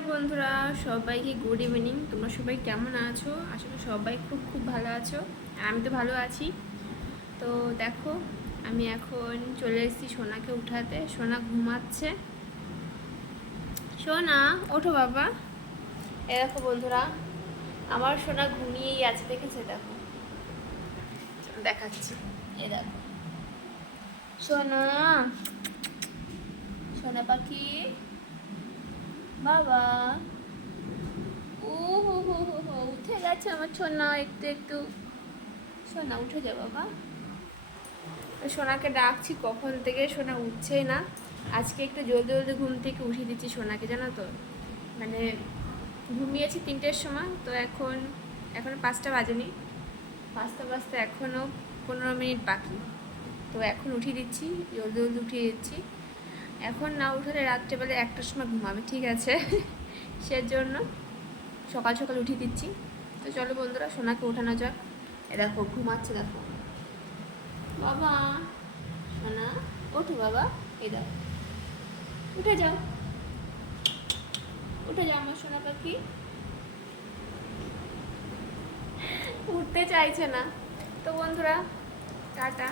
High বন্ধুরা, সবাইকে good evening তোমরা সবাই কেমন আছো? আসলে সবাই খুব খুব ভালো আছো। আমি তো ভালো আছি। তো দেখো, আমি এখন চলে এসেছি সোনাকে উঠাতে। সোনা ঘুমাচ্ছে। সোনা, ওঠো বাবা। এ দেখো বন্ধুরা, আমার সোনা ঘুমিয়েই আছে, দেখেছে? দেখো। দেখাচ্ছি। এ দেখো। সোনা সোনা পাখি। বাবা। ও হো হো হো হো, উঠে গেছে আমার সোনা, একটু একটু। সোনা, উঠে যা বাবা। সোনাকে ডাকছি, কখন থেকে সোনা উঠছেই না। আজকে একটু জলদি জলদি ঘুম থেকে উঠিয়ে দিচ্ছি সোনাকে, জানো তো। মানে ঘুমিয়েছি তিনটের সময়, তো এখন এখন পাঁচটা বাজেনি। পাঁচটা বাজতে এখনও পনেরো মিনিট বাকি। তো এখন উঠিয়ে দিচ্ছি, জলদি জলদি উঠিয়ে দিচ্ছি। এখন না উঠলে রাত্রেবেলা একটার সময় ঘুমাবে, ঠিক আছে? সেজন্য সকাল সকাল উঠিয়ে দিচ্ছি। তো চলো বন্ধুরা, সোনাকে উঠানো যাক। এ দেখো, ঘুমাচ্ছে, দেখো। বাবা, সোনা, ওঠো বাবা। এই দেখো। উঠে যাও। উঠে যাও আমার সোনা পাখি। উঠতে চাইছে না। তো বন্ধুরা, টাটা।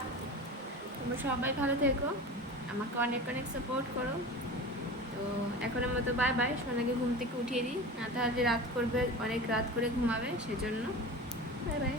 তোমরা সবাই ভালো থেকো। আমাকে অনেক অনেক সাপোর্ট করো। তো এখনের মতো বাই বাই সোনাকে ঘুম থেকে উঠিয়ে দিই। না তাহলে রাত করবে, অনেক রাত করে ঘুমাবে, সেজন্য বাই বাই